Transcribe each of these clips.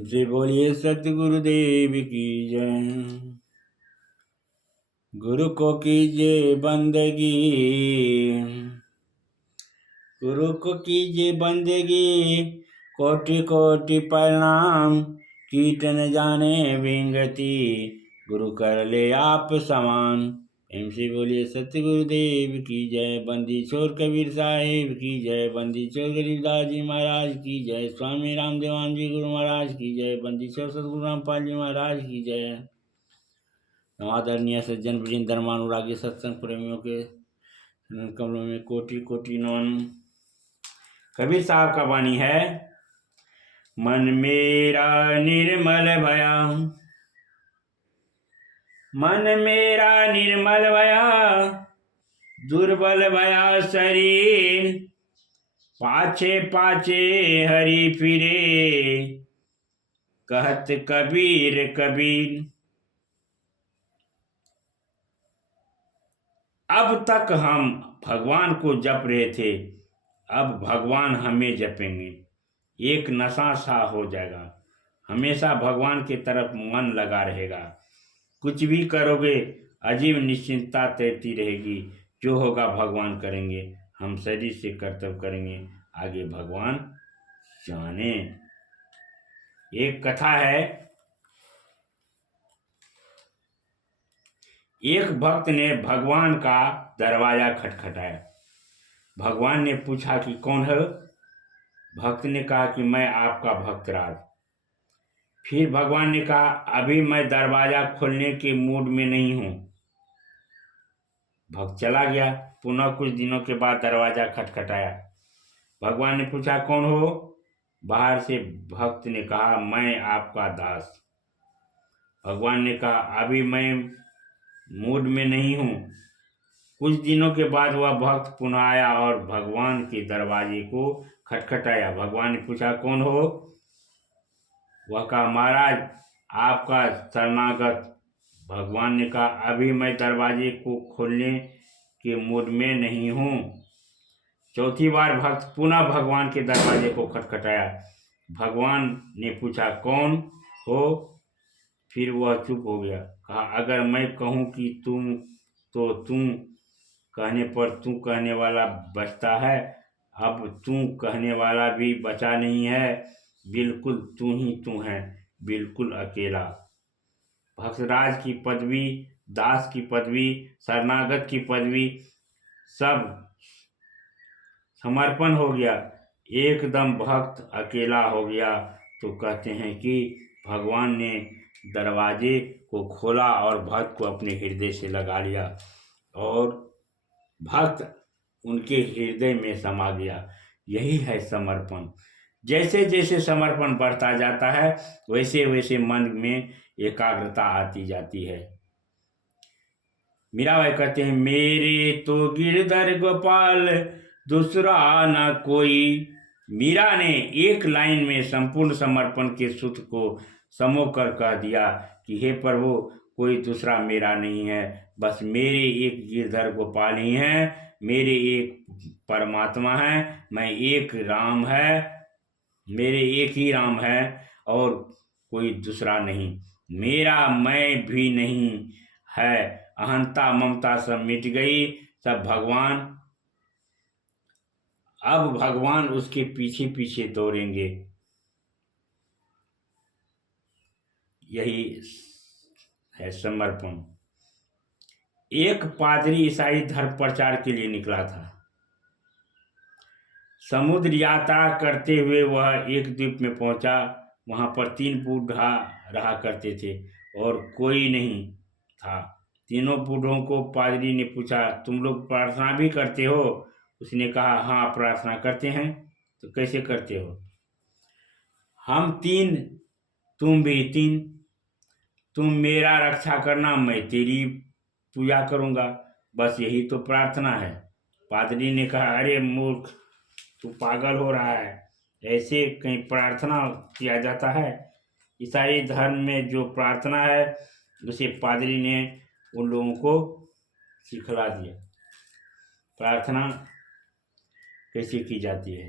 से बोलिए सतगुरुदेव की जय। गुरु को कीजिए बंदगी, गुरु को कीजिए बंदगी, कोटि कोटि प्रणाम। कीट न जाने विंगति, गुरु कर ले आप समान। प्रेम से बोलिए सतगुरुदेव की जय। बंदी छोर कबीर साहिब की जय। बंदी छोर गरीबदास जी महाराज की जय। स्वामी रामदेवान जी गुरु महाराज की जय। बंदी छोर सतगुरु रामपाल जी महाराज की जय। आदरणीय सज्जन वृंद धर्मानुरागी सत्संग प्रेमियों के कमलों में कोटि कोटि नमन। कबीर साहब का वाणी है, मन मेरा निर्मल भया, मन मेरा निर्मल भया, दुर्बल भया शरीर। पाछे पाछे हरि फिरे, कहत कबीर कबीर। अब तक हम भगवान को जप रहे थे, अब भगवान हमें जपेंगे। एक नशा सा हो जाएगा, हमेशा भगवान की तरफ मन लगा रहेगा। कुछ भी करोगे अजीब निश्चिंतता तैरती रहेगी। जो होगा भगवान करेंगे, हम शरीर से कर्तव्य करेंगे, आगे भगवान जाने। एक कथा है, एक भक्त ने भगवान का दरवाजा खटखटाया। भगवान ने पूछा कि कौन है। भक्त ने कहा कि मैं आपका भक्तराज। फिर भगवान ने कहा अभी मैं दरवाजा खोलने के मूड में नहीं हूं। भक्त चला गया। पुनः कुछ दिनों के बाद दरवाजा खटखटाया। भगवान ने पूछा कौन हो। बाहर से भक्त ने कहा मैं आपका दास। भगवान ने कहा अभी मैं मूड में नहीं हूं। कुछ दिनों के बाद वह भक्त पुनः आया और भगवान के दरवाजे को खटखटाया। भगवान ने पूछा कौन हो। वह कहा महाराज आपका शरणागत। भगवान ने कहा अभी मैं दरवाजे को खोलने के मूड में नहीं हूं। चौथी बार भक्त पुनः भगवान के दरवाजे को खटखटाया। भगवान ने पूछा कौन हो। फिर वह चुप हो गया। कहा अगर मैं कहूं कि तुम, तो तुम कहने पर तू कहने वाला बचता है। अब तू कहने वाला भी बचा नहीं है। बिल्कुल तू ही तू है, बिल्कुल अकेला। भक्तराज की पदवी, दास की पदवी, शरणागत की पदवी सब समर्पण हो गया। एकदम भक्त अकेला हो गया। तो कहते हैं कि भगवान ने दरवाजे को खोला और भक्त को अपने हृदय से लगा लिया और भक्त उनके हृदय में समा गया। यही है समर्पण। जैसे जैसे समर्पण बढ़ता जाता है वैसे वैसे मन में एकाग्रता आती जाती है। मीराबाई कहते हैं मेरे तो गिरधर गोपाल दूसरा न कोई। मीरा ने एक लाइन में संपूर्ण समर्पण के सूत्र को समो कर कह दिया कि हे प्रभु कोई दूसरा मेरा नहीं है, बस मेरे एक गिरधर गोपाल ही हैं। मेरे एक परमात्मा है, मैं एक राम है, मेरे एक ही राम है और कोई दूसरा नहीं। मेरा मैं भी नहीं है। अहंता ममता सब मिट गई, सब भगवान। अब भगवान उसके पीछे पीछे दौड़ेंगे। यही है समर्पण। एक पादरी ईसाई धर्म प्रचार के लिए निकला था। समुद्र यात्रा करते हुए वह एक द्वीप में पहुंचा। वहां पर 3 बूढ़ा रहा करते थे और कोई नहीं था। तीनों बूढ़ों को पादरी ने पूछा तुम लोग प्रार्थना भी करते हो। उसने कहा हाँ प्रार्थना करते हैं। तो कैसे करते हो। हम 3, तुम भी 3। तुम मेरा रक्षा करना, मैं तेरी पूजा करूंगा, बस यही तो प्रार्थना है। पादरी ने कहा अरे मूर्ख, तू पागल हो रहा है। ऐसे कहीं प्रार्थना किया जाता है। ईसाई धर्म में जो प्रार्थना है उसे पादरी ने उन लोगों को सिखला दिया। प्रार्थना कैसे की जाती है।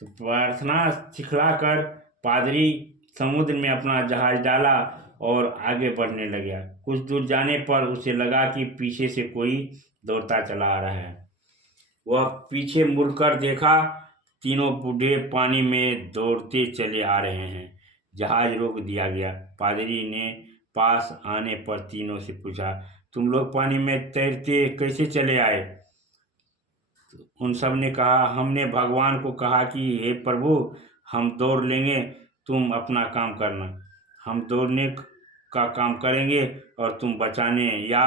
तो प्रार्थना सिखलाकर पादरी समुद्र में अपना जहाज डाला और आगे बढ़ने लगा। कुछ दूर जाने पर उसे लगा कि पीछे से कोई दौड़ता चला आ रहा है। वह पीछे मुड़कर देखा, तीनों बूढ़े पानी में दौड़ते चले आ रहे हैं। जहाज रोक दिया गया। पादरी ने पास आने पर तीनों से पूछा, तुम लोग पानी में तैरते कैसे चले आए? उन सब ने कहा, हमने भगवान को कहा कि हे प्रभु, हम दौड़ लेंगे, तुम अपना काम करना। हम दौड़ने का काम करेंगे और तुम बचाने या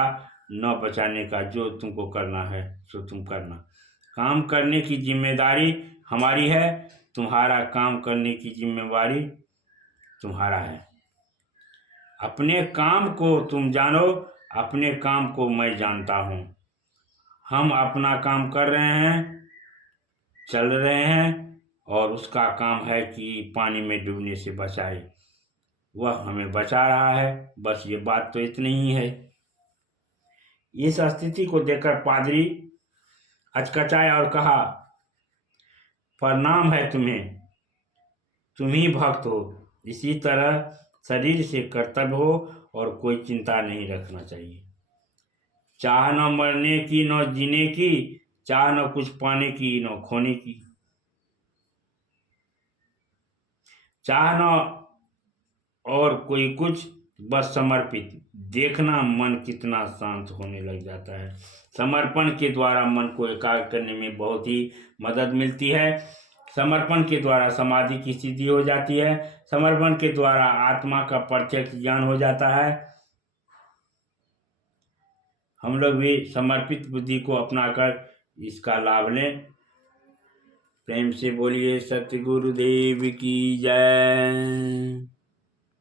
न बचाने का जो तुमको करना है सो तुम करना। काम करने की जिम्मेदारी हमारी है, तुम्हारा काम करने की जिम्मेदारी तुम्हारा है। अपने काम को तुम जानो, अपने काम को मैं जानता हूँ। हम अपना काम कर रहे हैं, चल रहे हैं, और उसका काम है कि पानी में डूबने से बचाए। वह हमें बचा रहा है, बस ये बात तो इतनी ही है। इस स्थिति को देखकर पादरी अचकचाया और कहा, प्रणाम है तुम्हें, तुम ही भक्त हो। इसी तरह शरीर से कर्तव्य हो और कोई चिंता नहीं रखना चाहिए। चाह न मरने की न जीने की, चाह न कुछ पाने की न खोने की, चाह न और कोई कुछ, बस समर्पित। देखना मन कितना शांत होने लग जाता है। समर्पण के द्वारा मन को एकाग्र करने में बहुत ही मदद मिलती है। समर्पण के द्वारा समाधि की स्थिति हो जाती है। समर्पण के द्वारा आत्मा का प्रत्यक्ष ज्ञान हो जाता है। हम लोग भी समर्पित बुद्धि को अपनाकर इसका लाभ लें। प्रेम से बोलिए सतगुरुदेव की जय।